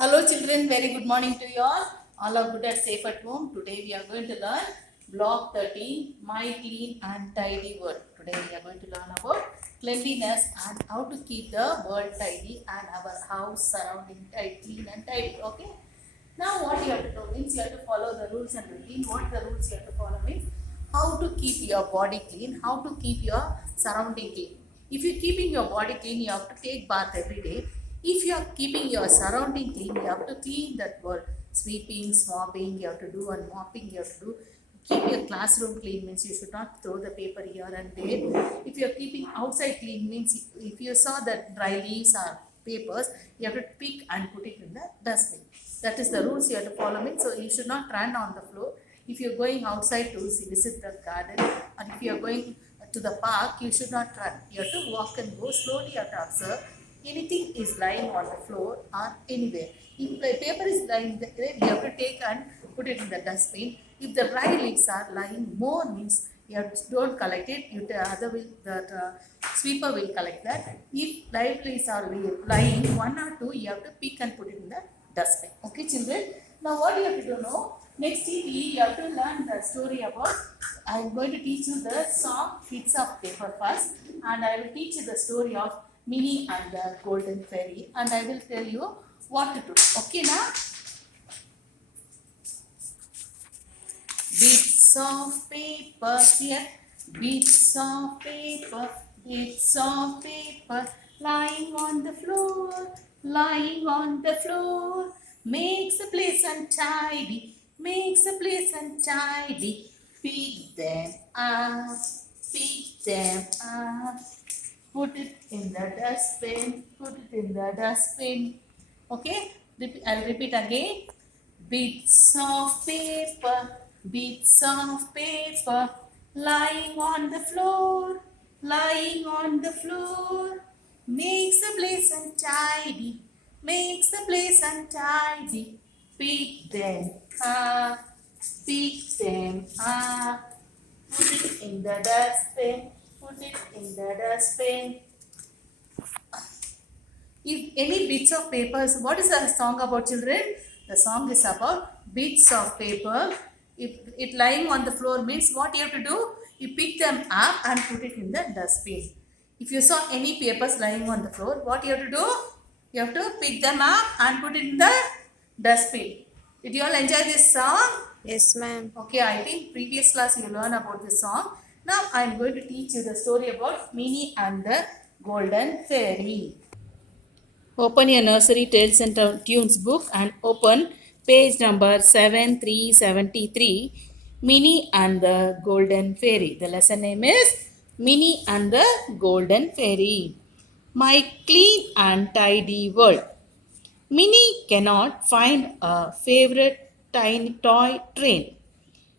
Hello children, very good morning to you all. All are good and safe at home. Today we are going to learn block 13, My Clean and Tidy World. Today we are going to learn about cleanliness and how to keep the world tidy and our house surrounding clean and tidy. Okay. Now what you have to do means you have to follow the rules and routine. What the rules you have to follow means how to keep your body clean, how to keep your surrounding clean. If you're keeping your body clean, you have to take bath every day. If you are keeping your surrounding clean, you have to clean that world. Sweeping, mopping, you have to do, and mopping you have to do. Keep your classroom clean means you should not throw the paper here and there. If you are keeping outside clean means if you saw that dry leaves or papers, you have to pick and put it in the dustbin. That is the rules you have to follow means. So you should not run on the floor. If you are going outside to visit the garden, or if you are going to the park, you should not run. You have to walk and go slowly. You have to observe anything is lying on the floor or anywhere. If the paper is lying there, you have to take and put it in the dustbin. If the dry leaves are lying more means you have to, don't collect it. You the other will the sweeper will collect that. If dry leaves are lying one or two, you have to pick and put it in the dustbin. Okay, children. Now what you have to do now? Next you have to learn the story about. I am going to teach you the song Bits of Paper first, and I will teach you the story of Minnie and the Golden Fairy, and I will tell you what to do. Okay, now? Bits of paper here, bits of paper lying on the floor, lying on the floor, makes a place untidy, makes a place untidy. Pick them up, pick them up. Put it in the dustbin. Put it in the dustbin. Okay? I'll repeat again. Bits of paper. Bits of paper. Lying on the floor. Lying on the floor. Makes the place untidy. Makes the place untidy. Pick them up. Pick them up. Put it in the dustbin. Put it in the dustbin. If any bits of papers, what is the song about, children? The song is about bits of paper. If it lying on the floor means what you have to do? You pick them up and put it in the dustbin. If you saw any papers lying on the floor, what you have to do? You have to pick them up and put it in the dustbin. Did you all enjoy this song? Yes, ma'am. Okay, I think previous class you learned about this song. Now I am going to teach you the story about Minnie and the Golden Fairy. Open your nursery tales and tunes book and open page number 7373. Minnie and the Golden Fairy. The lesson name is Minnie and the Golden Fairy. My clean and tidy world. Minnie cannot find a favorite tiny toy train.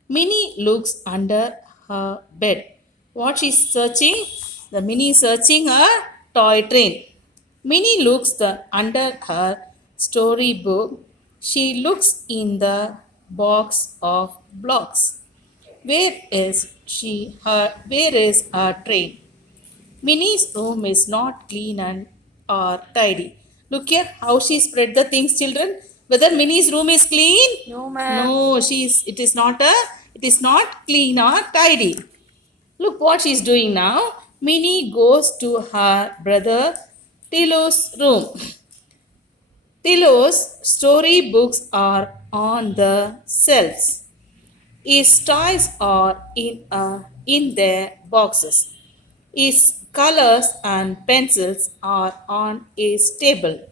Minnie looks under her bed. What she's searching? The Minnie is searching a toy train. Minnie looks under her storybook. She looks in the box of blocks. Where is her train? Minnie's room is not clean and or tidy. Look here how she spread the things, children. Whether Minnie's room is clean? No, ma'am. No, it is not clean or tidy. Look what she's doing now. Minnie goes to her brother Tilo's room. Tilo's storybooks are on the shelves. His toys are in their boxes. His colors and pencils are on his table.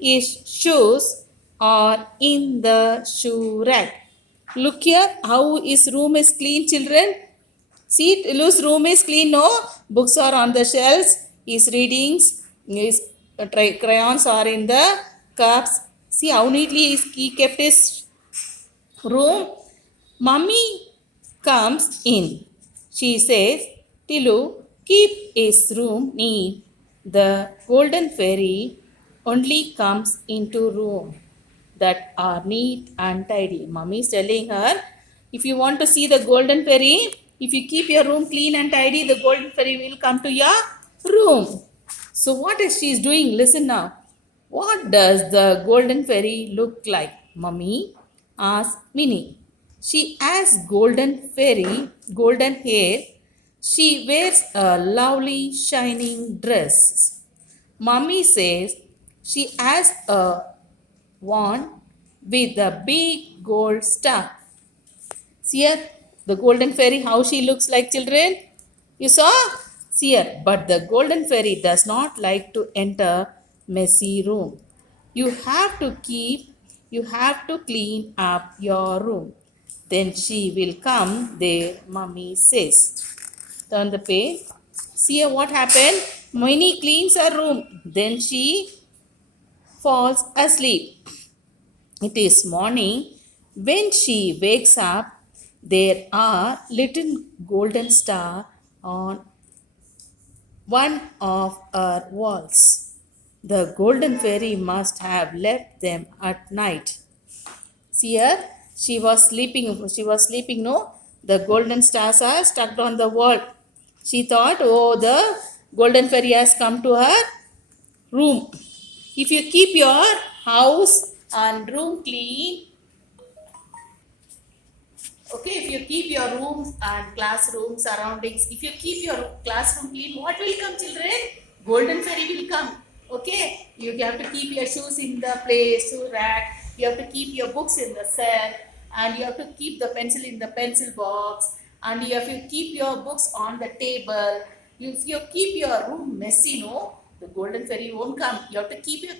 His shoes are in the shoe rack. Look here how his room is clean, children. See, Tilu's room is clean, no? Books are on the shelves. His readings, his crayons are in the cups. See how neatly he kept his room. Mummy comes in. She says, Tilu, keep his room neat. The golden fairy only comes into room that are neat and tidy. Mummy is telling her, if you want to see the golden fairy, if you keep your room clean and tidy, the golden fairy will come to your room. So what is she is doing? Listen now. What does the golden fairy look like, Mummy? Asked Minnie. She has golden hair. She wears a lovely shining dress. Mummy says she has a wand with a big gold star. See here, the golden fairy, how she looks like, children? You saw? See here, but the golden fairy does not like to enter messy room. You have to you have to clean up your room. Then she will come there, Mummy says. Turn the page. See here what happened? Minnie cleans her room. Then she falls asleep. It is morning. When she wakes up, there are little golden stars on one of her walls. The golden fairy must have left them at night. See here, she was sleeping. She was sleeping. No, the golden stars are stuck on the wall. She thought, oh, the golden fairy has come to her room. If you keep your house and room clean, okay, if you keep your rooms and classroom surroundings, if you keep your classroom clean, what will come, children? Golden fairy will come. Okay, you have to keep your shoes in the place, shoe rack. You have to keep your books in the shelf, and you have to keep the pencil in the pencil box, and you have to keep your books on the table. If you keep your room messy, no, the golden fairy won't come. You have to keep your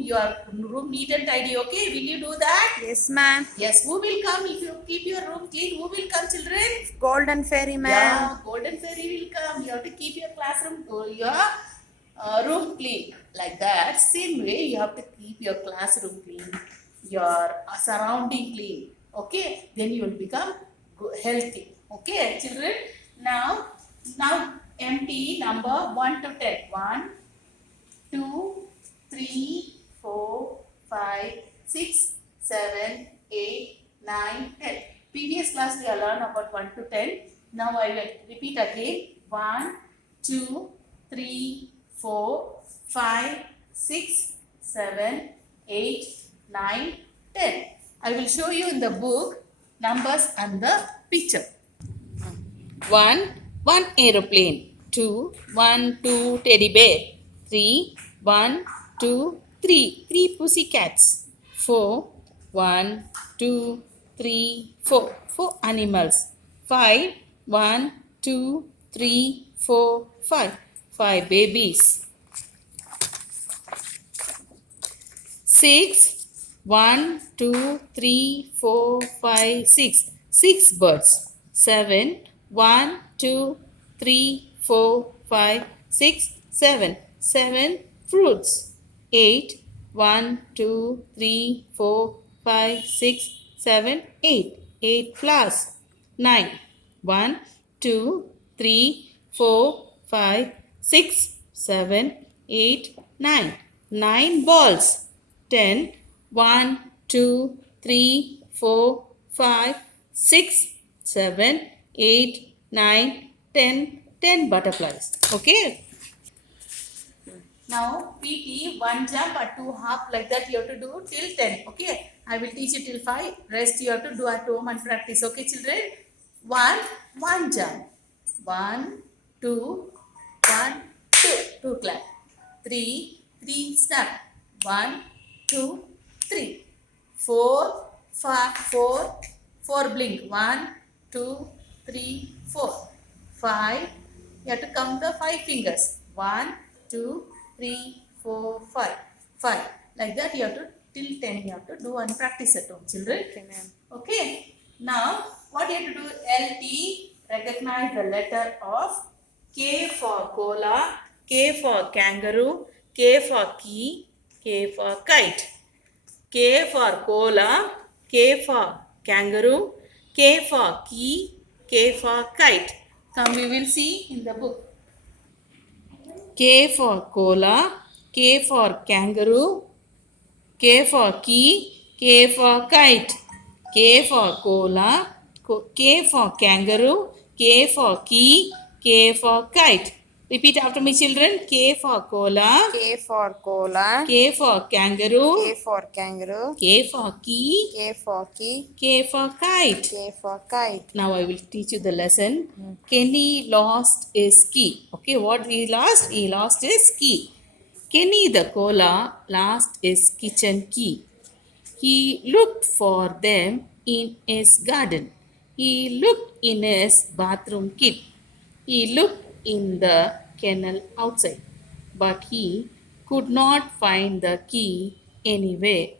your room neat and tidy. Okay, will you do that? Yes, ma'am. Yes, who will come if you keep your room clean? Who will come, children? Golden fairy, ma'am. Yeah, golden fairy will come. You have to keep your classroom, your room clean. Like that, same way you have to keep your classroom clean, your surrounding clean. Okay, then you will become healthy. Okay, children. Now empty number 1 to 10. 1, 2, 3, 4, 5, 6, 7, 8, 9, 10. Previous class we have learned about 1 to 10. Now I will repeat again. 1, 2, 3, 4, 5, 6, 7, 8, 9, 10. I will show you in the book numbers and the picture. 1 aeroplane. 2 1 2 teddy bear. 3 1 2 3 pussycats. 4 1 2 3 4 animals. 5 1 2 3 4 5 babies. 6 1 2 3 4 5 6 birds. 7 1 2 3 4 5 6 7 fruits. 8 1 2 3 4 5 6 7 8 flowers. 9 1 2 3 4 5 6 7 8 9 balls. 10 1 2 3 4 5 6 7 8 9 10 butterflies. Okay. Now PT, one jump or two hop, like that you have to do till 10. Okay. I will teach you till 5. Rest you have to do at home and practice. Okay, children. 1 jump. 1 2 1 2 clap. 3 snap. 1 2 3 4 4 blink. 1 2 3 4 5. You have to count the 5 fingers. 1 2 3 4 5 like that you have to till 10 you have to do and practice at home, children. Okay, ma'am. Okay, now what you have to do? LT, recognize the letter of K for cola, K for kangaroo, K for key, K for kite. K for cola, K for kangaroo, K for key, K for kite. Come, we will see in the book. K for cola, K for kangaroo, K for key, K for kite. K for cola, K for kangaroo, K for key, K for kite. Repeat after me, children. K for cola. K for cola. K for kangaroo. K for kangaroo. K for key. K for key. K for kite. K for kite. Now I will teach you the lesson. Kenny lost his key. Okay, what he lost? He lost his key. Kenny the cola lost his kitchen key. He looked for them in his garden. He looked in his bathroom kit. He looked in the kennel outside. But he could not find the key anywhere.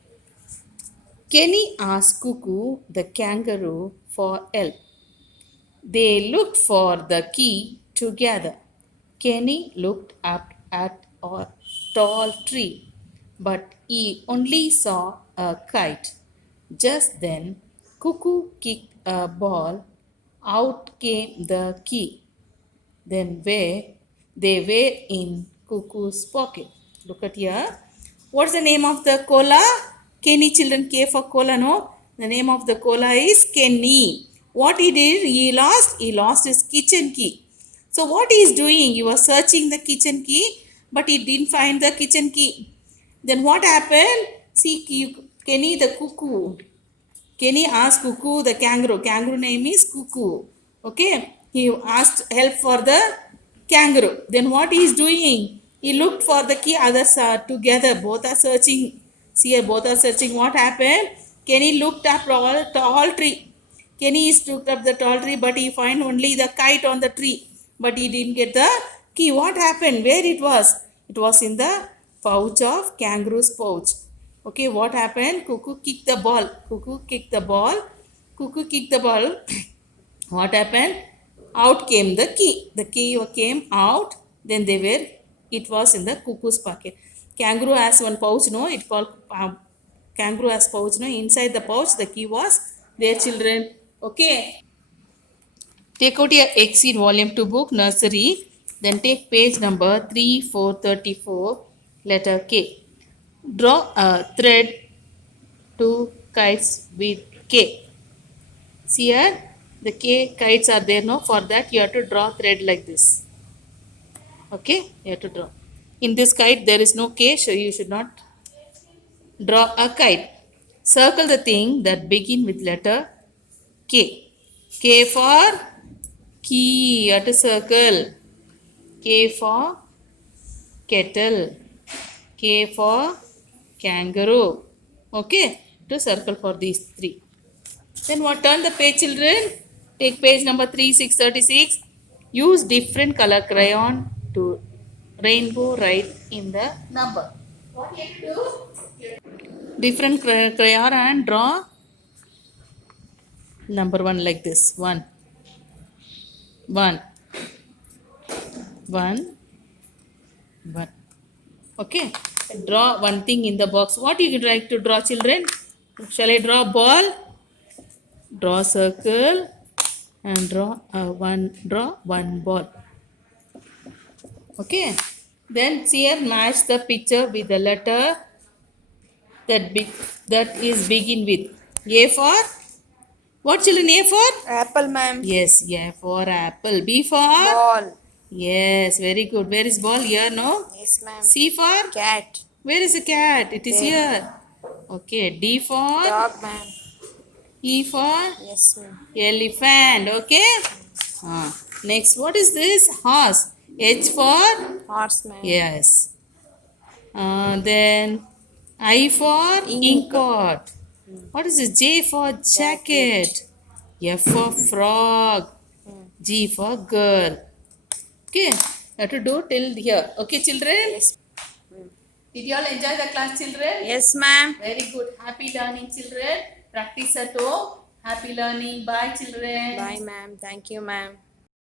Kenny asked Cuckoo the kangaroo for help. They looked for the key together. Kenny looked up at a tall tree, but he only saw a kite. Just then, Cuckoo kicked a ball. Out came the key. Then they were in Cuckoo's pocket. Look at here. What's the name of the cola? Kenny, children. K for cola, no? The name of the cola is Kenny. What he did? He lost his kitchen key. So what he is doing? He was searching the kitchen key, but he didn't find the kitchen key. Then what happened? See, Kenny the cuckoo. Kenny asked Cuckoo the kangaroo. Kangaroo name is Cuckoo. Okay. He asked help for the kangaroo. Then what he is doing? He looked for the key. Others are together. Both are searching. See here, both are searching. What happened? Kenny looked up tall tree. Kenny is looked up the tall tree, but he find only the kite on the tree. But he didn't get the key. What happened? Where it was? It was in the pouch of kangaroo's pouch. Okay, what happened? Cuckoo kicked the ball. Cuckoo kicked the ball. Cuckoo kicked the ball. What happened? Out came the key. The key came out. Then it was in the cuckoo's pocket. Kangaroo has one pouch, no? It called kangaroo has pouch, no? Inside the pouch, the key was there, children. Okay. Take out your Exceed Volume 2 book, Nursery. Then take page number 3434, letter K. Draw a thread to kites with K. See here, the K kites are there, no? For that, you have to draw thread like this. Okay, you have to draw. In this kite, there is no K, so you should not draw a kite. Circle the thing that begin with letter K. K for key, you have to circle. K for kettle. K for kangaroo. Okay, to circle for these three. Then what? Turn the page, children. Take page number 3636. Use different color crayon to rainbow write in the number. What you have to do? Different crayon and draw number 1 like this. 1, 1, 1, 1. Okay. Draw one thing in the box. What you would like to draw, children? Shall I draw a ball? Draw a circle and draw one ball. Okay. Then here match the picture with the letter that is begin with A for what, children? A for Apple, ma'am. yes, A for apple. B for Ball. yes, very good. Where is ball? Here, no? Yes, ma'am. C for Cat. where is the cat? It is here. Okay. D for Dog, ma'am. E for Yes, ma'am. elephant. Okay. Next, what is this? Horse. H for Horse, ma'am. yes. Then I for ink pot. What is this? J for jacket. F for frog. G for girl. Okay. Have to do till here. Okay, children. Yes. Did you all enjoy the class, children? Yes, ma'am. Very good. Happy learning, children. Practice at home. Happy learning. Bye, children. Bye, ma'am. Thank you, ma'am.